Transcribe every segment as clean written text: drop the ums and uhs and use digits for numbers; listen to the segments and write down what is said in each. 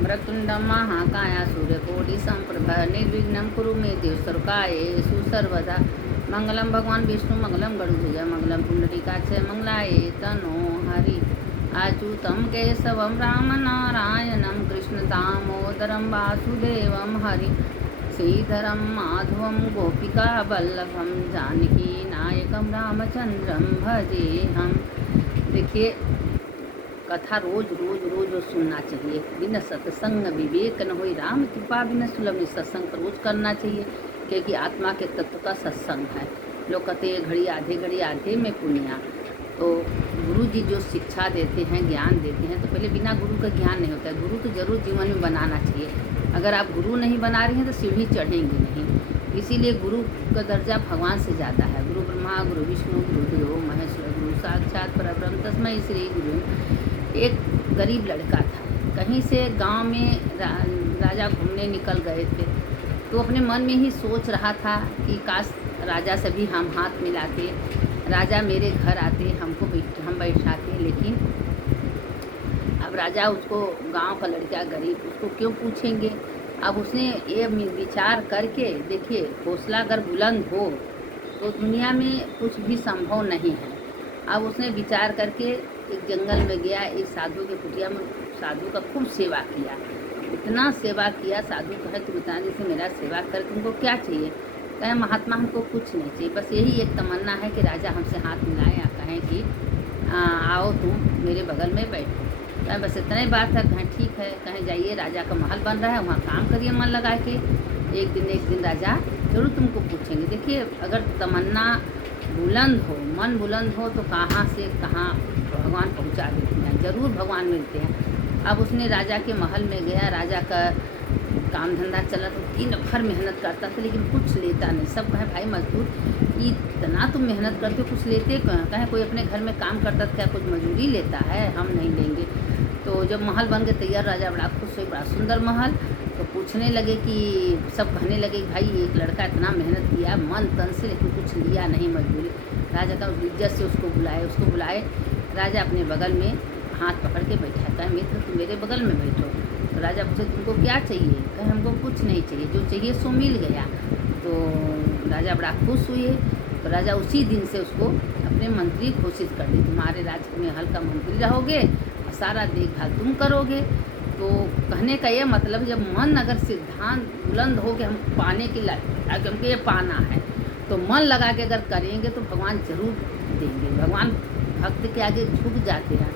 वक्रतुण्डं महाकाय सूर्यकोटिसम्प्रभ निर्विघ्नं कुरु मे देव सर्वकार्येषु सर्वदा। मंगलम भगवान विष्णु मंगलम गरुड़ध्वज मंगलम पुंडरीकाक्ष मंगलाय तनो हरि। अच्युतं केशवं राम नारायणं कृष्ण दामोदरं वासुदेवं हरि। श्रीधरं माधवं गोपिका वल्लभं जानकी नायकं रामचंद्रं भजेहम। देखिए, कथा रोज रोज रोज रोज सुनना चाहिए। बिना सत्संग विवेक न होई राम कृपा बिना सुलभ। सत्संग तो रोज करना चाहिए, क्योंकि आत्मा के तत्व का सत्संग है। लोग कहते हैं घड़ी आधे में पुण्या। तो गुरु जी जो शिक्षा देते हैं, ज्ञान देते हैं, तो पहले बिना गुरु का ज्ञान नहीं होता है। गुरु तो जरूर जीवन में बनाना चाहिए। अगर आप गुरु नहीं बना रहे हैं तो सीढ़ी चढ़ेंगे नहीं। इसीलिए गुरु का दर्जा भगवान से ज़्यादा है। गुरु ब्रह्मा गुरु विष्णु गुरु देवो महेश्वर गुरु साक्षात परब्रह्म तस्मै श्री गुरु। एक गरीब लड़का था, कहीं से गांव में राजा घूमने निकल गए थे। तो अपने मन में ही सोच रहा था कि काश राजा से भी हम हाथ मिलाते, राजा मेरे घर आते, हम बैठाते। लेकिन अब राजा उसको, गांव का लड़का गरीब, उसको क्यों पूछेंगे। अब उसने ये विचार करके, देखिए हौसला अगर बुलंद हो तो दुनिया में कुछ भी संभव नहीं है। अब उसने विचार करके एक जंगल में गया, एक साधु के कुटिया में साधु का खूब सेवा किया। इतना सेवा किया, साधु कहे तुम इतना जैसे मेरा सेवा कर, तुमको क्या चाहिए। कहे महात्मा हमको कुछ नहीं चाहिए, बस यही एक तमन्ना है कि राजा हमसे हाथ मिलाए या कहें कि आओ तुम मेरे बगल में बैठो। कहे बस इतना ही बात है। कहें ठीक है। कहें जाइए, राजा का महल बन रहा है, वहाँ काम करिए मन लगा के। एक दिन राजा जरूर तुमको पूछेंगे। देखिए, अगर तमन्ना बुलंद हो, मन बुलंद हो, तो कहाँ से कहाँ भगवान पहुँचा देते हैं, ज़रूर भगवान मिलते हैं। अब उसने राजा के महल में गया। राजा का काम धंधा चला, तो दिन भर मेहनत करता था, लेकिन कुछ लेता नहीं। सब कहे भाई मजदूर, इतना तुम मेहनत करते हो, कुछ लेते कहें कोई अपने घर में काम करता था क्या कुछ मजदूरी लेता है, हम नहीं लेंगे। तो जब महल बन के तैयार, राजा बड़ा खुश हुए, बड़ा सुंदर महल। तो पूछने लगे कि सब कहने लगे भाई एक लड़का इतना मेहनत किया मन तन से, लेकिन कुछ लिया नहीं मजदूरी। राजा का इज्जत से उसको बुलाए। राजा अपने बगल में हाथ पकड़ के बैठा। कहे मित्र तुम मेरे बगल में बैठो। तो राजा पूछे तुमको क्या चाहिए। कहे हमको कुछ नहीं चाहिए, जो चाहिए सो मिल गया। तो राजा बड़ा खुश हुए। तो राजा उसी दिन से उसको अपने मंत्री घोषित कर दी, तुम्हारे राज्य में हल्का मंत्री रहोगे और सारा देखभाल तुम करोगे। तो कहने का ये मतलब, जब मन अगर सिद्धांत बुलंद हो कि हम पाने के लायक, हमको ये पाना है, तो मन लगा के अगर करेंगे तो भगवान जरूर देंगे। भगवान भक्त के आगे झुक जाते हैं।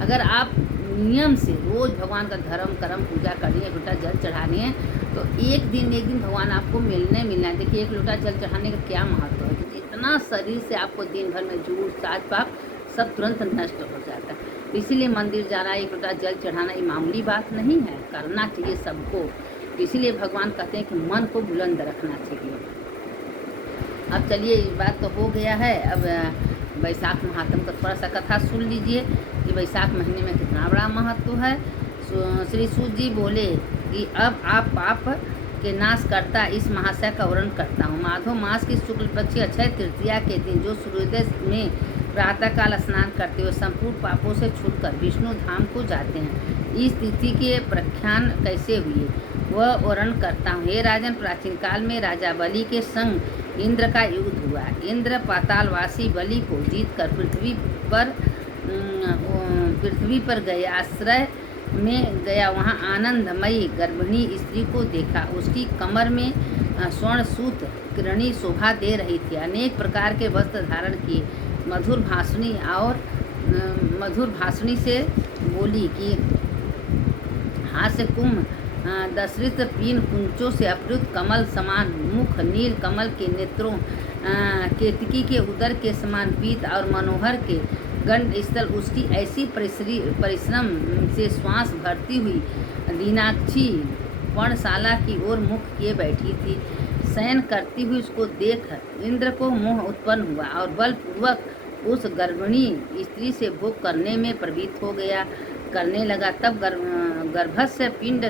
अगर आप नियम से रोज़ भगवान का धर्म कर्म पूजा करनी है, एक लोटा जल चढ़ानी है, तो एक दिन एक आपको मिलना है। देखिए, एक लोटा जल चढ़ाने का क्या महत्व है। तो इतना शरीर से आपको दिन भर में जूठ साज पाप सब तुरंत नष्ट हो जाता है। इसीलिए मंदिर जाना, एक लोटा जल चढ़ाना ये मामूली बात नहीं है, करना चाहिए सबको। इसीलिए भगवान कहते हैं कि मन को बुलंद रखना चाहिए। अब चलिए, इस बात तो हो गया है। अब वैशाख महात्म का थोड़ा सा कथा सुन लीजिए कि वैशाख महीने में कितना बड़ा महत्व है। श्री सूत जी बोले कि अब आप पाप के नाश करता इस महाशय का वर्णन करता हूँ। माधव मास की शुक्ल पक्ष अक्षय तृतीया के दिन जो सूर्योदय में प्रातःकाल स्नान करते हुए संपूर्ण पापों से छूटकर विष्णु धाम को जाते हैं। इस तिथि के प्रख्यान कैसे हुए वह वर्णन करता हूँ। हे राजन, प्राचीन काल में राजा बलि के संग इंद्र का युद्ध हुआ। इंद्र पातालवासी बलि को जीतकर पृथ्वी पर गए, आश्रय में गया। वहाँ आनंदमयी गर्भिणी स्त्री को देखा। उसकी कमर में स्वर्ण सूत किरणी शोभा दे रही थी। अनेक प्रकार के वस्त्र धारण किए। मधुर भाषणी से बोली कि हास्य कुंभ दशरथ पीन कुंचों से अप्युत कमल समान मुख, नील कमल के नेत्रों, केतकी के उदर के समान पीत और मनोहर के गंड स्थल, उसकी ऐसी परिश्रम से श्वास भरती हुई दीनाक्षी पर्णशाला की ओर मुख किए बैठी थी। शयन करती हुई उसको देख इंद्र को मोह उत्पन्न हुआ और बलपूर्वक उस गर्भिणी स्त्री से भोग करने में प्रवृत्त हो गया, करने लगा। तब गर्भस्य पिंड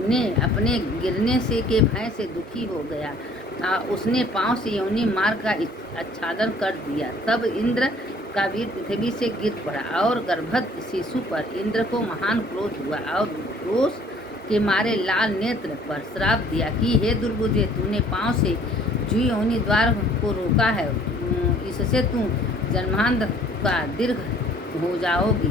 ने अपने गिरने से के भय से दुखी हो गया। उसने पांव से योनि मार्ग का आच्छादन कर दिया। तब इंद्र का वीर पृथ्वी से गिर पड़ा और गर्भस्थ शिशु पर इंद्र को महान क्रोध हुआ और रोष के मारे लाल नेत्र पर श्राप दिया कि हे दुर्बुद्धे, तूने पाँव से जुई योनि द्वार को रोका है, इससे तू जन्मांध का दीर्घ हो जाओगी।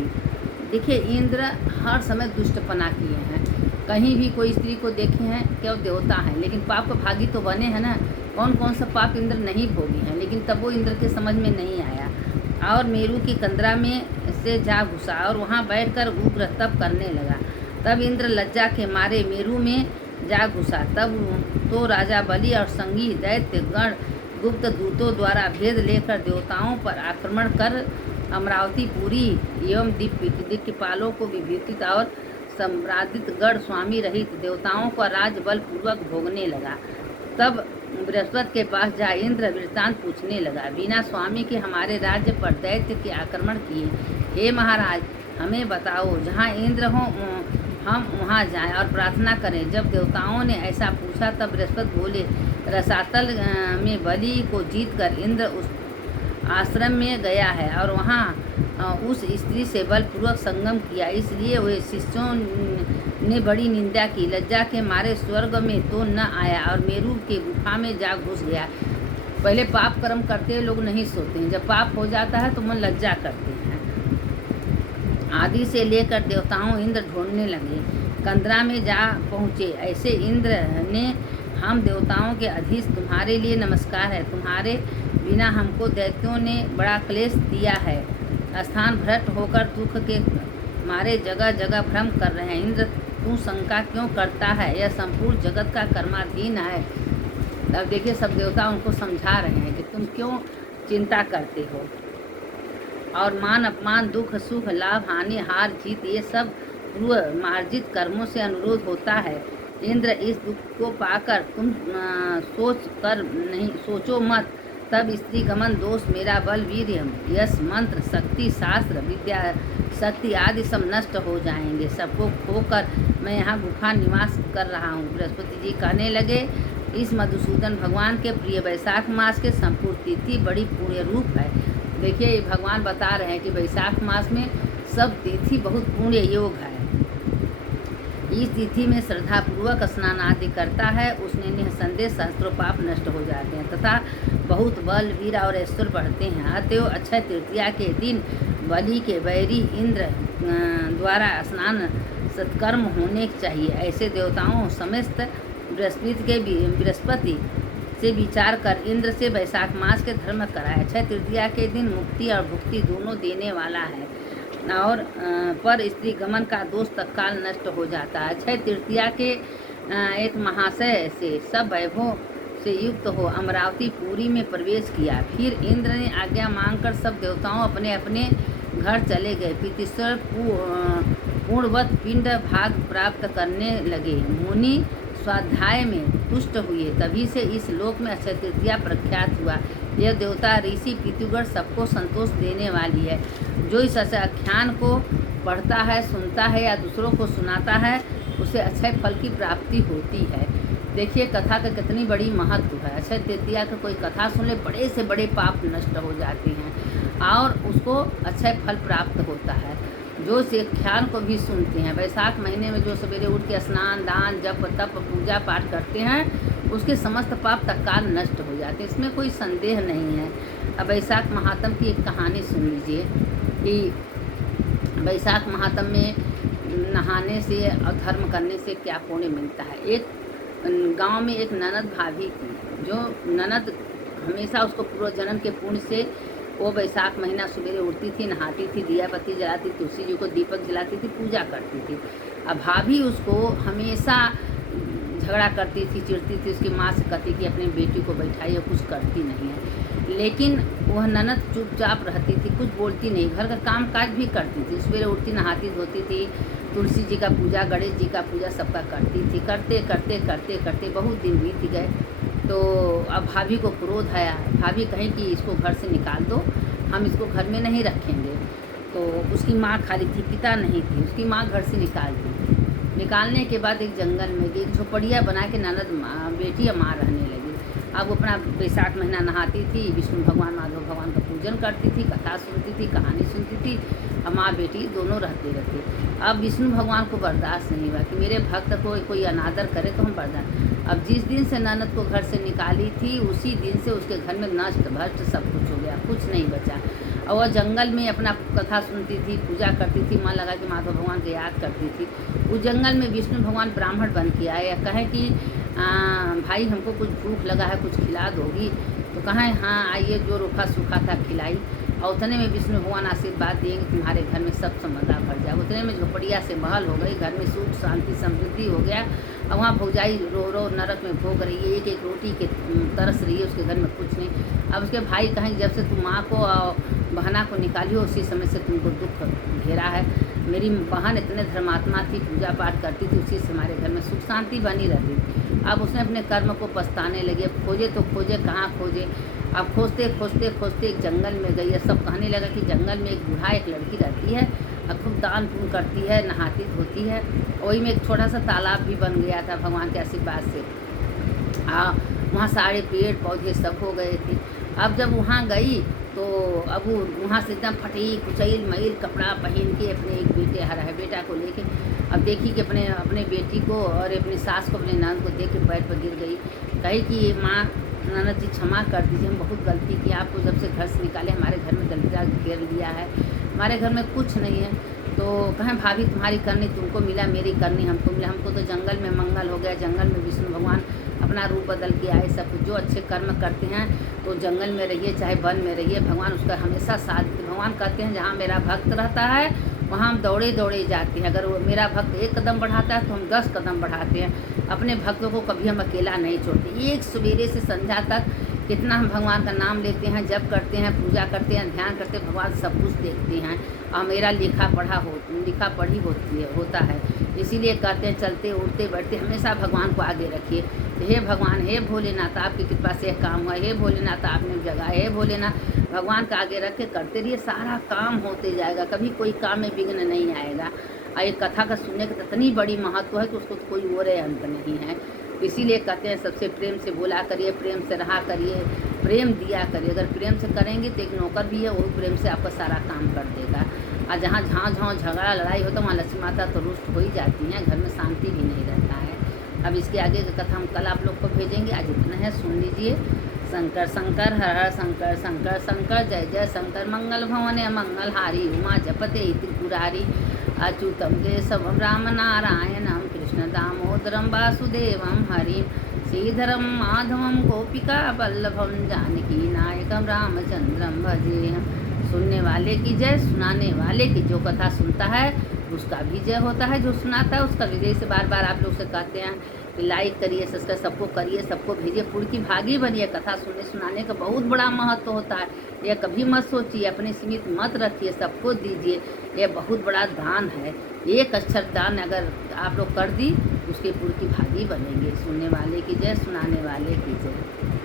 देखिए, इंद्र हर समय दुष्टपना किए हैं। कहीं भी कोई स्त्री को देखे हैं क्या वो देवता हैं, लेकिन पाप का भागी तो बने हैं ना। कौन कौन सा पाप इंद्र नहीं भोगी हैं, लेकिन तब वो इंद्र के समझ में नहीं आया और मेरू की कंदरा में से जा घुसा और वहाँ बैठकर उग्र तप करने लगा। तब इंद्र लज्जा के मारे मेरू में जा घुसा। तब तो राजा बलि और संगी दैत्य गण गुप्त दूतों द्वारा भेद लेकर देवताओं पर आक्रमण कर अमरावती पुरी एवं दिक्पालों को विभूषित और सम्रादित गढ़ स्वामी रहित देवताओं का राज बल पूर्वक भोगने लगा। तब बृहस्पति के पास जा इंद्र वृत्तांत पूछने लगा। बिना स्वामी के हमारे राज्य पर दैत्य के आक्रमण किए। हे महाराज, हमें बताओ, जहाँ इंद्र हो हम वहाँ जाएं और प्रार्थना करें। जब देवताओं ने ऐसा पूछा तब बृहस्पति बोले, रसातल में बलि को जीतकर इंद्र उस आश्रम में गया है और वहाँ उस स्त्री से बलपूर्वक संगम किया। इसलिए वे शिष्यों ने बड़ी निंदा की। लज्जा के मारे स्वर्ग में तो न आया और मेरू के गुफा में जा घुस गया। पहले पाप कर्म करते लोग नहीं सोते हैं, जब पाप हो जाता है तो मन लज्जा करते हैं। आदि से लेकर देवताओं इंद्र ढूंढने लगे, कंदरा में जा पहुँचे। ऐसे इंद्र ने, हम देवताओं के अधीश तुम्हारे लिए नमस्कार है। तुम्हारे बिना हमको दैत्यों ने बड़ा क्लेश दिया है। स्थान भ्रष्ट होकर दुख के मारे जगह जगह भ्रम कर रहे हैं। इंद्र, तू शंका क्यों करता है? यह संपूर्ण जगत का कर्माधीन है। अब देखिए, सब देवता उनको समझा रहे हैं कि तुम क्यों चिंता करते हो। और मान अपमान, दुख सुख, लाभ हानि, हार जीत, ये सब पूर्व मार्जित कर्मों से अनुरोध होता है। इंद्र, इस दुख को पाकर तुम सोचो मत। तब स्त्री गमन दोष, मेरा बल, वीर्य, यश, मंत्र, शक्ति, शास्त्र, विद्या शक्ति आदि सब नष्ट हो जाएंगे। सबको खोकर मैं यहाँ गुफा निवास कर रहा हूँ। बृहस्पति जी कहने लगे, इस मधुसूदन भगवान के प्रिय वैशाख मास के संपूर्ण तिथि बड़ी पुण्य रूप है। देखिए, भगवान बता रहे हैं कि वैशाख मास में सब तिथि बहुत पुण्य योग है। इस तिथि में श्रद्धापूर्वक स्नान आदि करता है, उसने निःसंदेह सहस्त्रों पाप नष्ट हो जाते हैं तथा बहुत बल, वीर और ऐश्वर्य बढ़ते हैं। अतएव अक्षय तृतीया के दिन बलि के बैरी इंद्र द्वारा स्नान सत्कर्म होने चाहिए। ऐसे देवताओं समस्त बृहस्पति से विचार कर इंद्र से वैशाख मास के धर्म कराए। अक्षय तृतीया के दिन मुक्ति और भुक्ति दोनों देने वाला है और पर स्त्री गमन का दोष तत्काल नष्ट हो जाता है। अक्षय तृतीया के एक महाशय से सब वैभव से युक्त हो अमरावती पुरी में प्रवेश किया। फिर इंद्र ने आज्ञा मांगकर सब देवताओं अपने अपने घर चले गए। पितृश्वर पूर्णवत पिंड भाग प्राप्त करने लगे। मुनि स्वाध्याय में तुष्ट हुए। तभी से इस लोक में अक्षय तृतीया प्रख्यात हुआ। यह देवता, ऋषि, पितृगण सबको संतोष देने वाली है। जो इस आख्यान को पढ़ता है, सुनता है या दूसरों को सुनाता है, उसे अक्षय फल की प्राप्ति होती है। देखिए, कथा का कितनी बड़ी महत्व है। अक्षय तृतीया का कोई कथा सुन ले, बड़े से बड़े पाप नष्ट हो जाते हैं और उसको अक्षय फल प्राप्त होता है। जो इस आख्यान को भी सुनते हैं, वैशाख महीने में जो सवेरे उठ के स्नान, दान, जप, तप, पूजा पाठ करते हैं, उसके समस्त पाप तत्काल नष्ट हो जाते हैं। इसमें कोई संदेह नहीं है। अब वैशाख महात्म की एक कहानी सुन लीजिए कि वैशाख महात्म में नहाने से और धर्म करने से क्या पुण्य मिलता है। एक गांव में एक ननद भाभी थी, जो ननद हमेशा उसको पूर्व जन्म के पुण्य से वो वैशाख महीना सवेरे उठती थी, नहाती थी, दिया बत्ती जलाती, तुलसी जी को दीपक जलाती थी, पूजा करती थी। अब भाभी उसको हमेशा झगड़ा करती थी, चिढ़ती थी। उसकी माँ से कहती कि अपनी बेटी को बैठाइए, कुछ करती नहीं है। लेकिन वह ननद चुपचाप रहती थी, कुछ बोलती नहीं, घर का काम काज भी करती थी। सवेरे उठती, नहाती धोती थी, तुलसी जी का पूजा, गणेश जी का पूजा सबका करती थी। करते करते करते करते बहुत दिन बीत गए। तो अब भाभी को क्रोध आया। भाभी कहीं कि इसको घर से निकाल दो, हम इसको घर में नहीं रखेंगे। तो उसकी माँ खाली थी, पिता नहीं थी। उसकी माँ घर से निकाल दी। निकालने के बाद एक जंगल में गई, झोपड़िया बना के ननद बेटी या माँ रहने लगी। अब वो अपना वैशाख महीना नहाती थी, विष्णु भगवान, माधव भगवान का पूजन करती थी, कथा सुनती थी, कहानी सुनती थी। और माँ बेटी दोनों रहते रहते। अब विष्णु भगवान को बर्दाश्त नहीं हुआ कि मेरे भक्त को कोई अनादर करे तो हम बर्दाश्त। अब जिस दिन से ननद को घर से निकाली थी उसी दिन से उसके घर में नष्ट भ्रष्ट सब कुछ हो गया, कुछ नहीं बचा। और वह जंगल में अपना कथा सुनती थी, पूजा करती थी, मन लगा कि माधव भगवान को याद करती थी। उस जंगल में विष्णु भगवान ब्राह्मण बन के आए, कहे कि भाई हमको कुछ भूख लगा है, कुछ खिला दोगी? तो कहें हाँ आइए, जो रूखा सूखा था खिलाई। और उतने में विष्णु भगवान आशीर्वाद दिए कि तुम्हारे घर में सब समझा भर जाए। उतने में झोपड़िया से महल हो गई, घर में सुख शांति समृद्धि हो गया। और वहाँ भौजाई रो रो नरक में भोग रही है, एक एक रोटी के तरस रही है, उसके घर में कुछ नहीं। अब उसके भाई कहें जब से तुम माँ को और बहना को निकाली हो उसी समय से तुमको दुख घेरा है। मेरी बहन इतने धर्मात्मा थी, पूजा पाठ करती थी, उसी से हमारे घर में सुख शांति बनी रहती थी। अब उसने अपने कर्म को पछताने लगे, खोजे तो खोजे कहाँ खोजे। अब खोजते खोजते खोजते एक जंगल में गई है। सब कहने लगा कि जंगल में एक बूढ़ा एक लड़की रहती है और खूब दान पुण्य करती है, नहाती धोती है। वही में एक छोटा सा तालाब भी बन गया था भगवान के आशीर्वाद से। वहाँ सारे पेड़ पौधे सब हो गए थे। अब जब वहाँ गई तो अब वो वहाँ से एकदम फटी कुचैल मईल कपड़ा पहन के अपने एक बेटे हरा है बेटा को लेके अब देखी कि अपने बेटी को और अपनी सास को अपने ननद को देख के पैर पर गिर गई। कही कि माँ ननद जी क्षमा कर दीजिए, हम बहुत गलती की, आपको जब से घर से निकाले हमारे घर में दलिया घेर लिया है, हमारे घर में कुछ नहीं है। तो कहें भाभी तुम्हारी करनी तुमको मिला, मेरी करनी हमको मिला। हमको तो जंगल में मंगल हो गया, जंगल में विष्णु भगवान अपना रूप बदल के आए। सब कुछ जो अच्छे कर्म करते हैं तो जंगल में रहिए चाहे वन में रहिए, भगवान उसका हमेशा साथ देते। भगवान कहते हैं जहाँ मेरा भक्त रहता है वहाँ हम दौड़े दौड़े जाते हैं। अगर वो मेरा भक्त एक कदम बढ़ाता है तो हम 10 कदम बढ़ाते हैं। अपने भक्तों को कभी हम अकेला नहीं छोड़ते। एक सवेरे से संध्या तक कितना हम भगवान का नाम लेते हैं, जप करते हैं, पूजा करते हैं, ध्यान करते हैं, भगवान सब कुछ देखते हैं और मेरा लिखा पढ़ी होता है। इसीलिए कहते हैं चलते उड़ते बैठते हमेशा भगवान को आगे रखिए। हे भगवान, हे भोलेनाथ, आपकी कृपा से काम हुआ, हे भोलेनाथ आपने जगह, हे भोलेनाथ, भगवान का आगे रख के करते रहिए, सारा काम होते जाएगा, कभी कोई काम में विघ्न नहीं आएगा। और ये कथा का सुनने की इतनी बड़ी महत्व है कि उसको तो कोई और अंत नहीं है। इसीलिए कहते हैं सबसे प्रेम से बोला करिए, प्रेम से रहा करिए, प्रेम दिया करिए। अगर प्रेम से करेंगे तो एक नौकर भी है, वो प्रेम से आपका सारा काम कर देगा। और जहाँ झगड़ा लड़ाई होता है वहाँ लक्ष्मी माता तो रुष्ट हो ही जाती हैं, घर में शांति भी नहीं रहता है। अब इसके आगे की कथा हम कल आप लोग को भेजेंगे, आज इतना है, सुन लीजिए। शंकर शंकर हर हर शंकर शंकर शंकर जय जय शंकर मंगल भवने मंगलहारी उमा जपते त्रिपुरारी अच्युतम केशवम राम नारायणम कृष्ण दामोदरम वासुदेवम हरिम श्रीधरम माधवम गोपिका वल्लभम जानकी नायकम रामचंद्रम भजेहम। सुनने वाले की जय, सुनाने वाले की, जो कथा सुनता है उसका भी जय होता है, जो सुनाता है उसका विजय। से बार बार आप लोग से कहते हैं कि लाइक करिए, सब्सक्राइब सबको करिए, सबको भेजिए, पुण्य की भागी बनिए। कथा सुनाने का बहुत बड़ा महत्व होता है। यह कभी मत सोचिए, अपने सीमित मत रखिए, सबको दीजिए। यह बहुत बड़ा दान है। एक अक्षर दान अगर आप लोग कर दी उसके पुण्य की भागी बनेंगे। सुनने वाले की जय, सुनाने वाले की जय।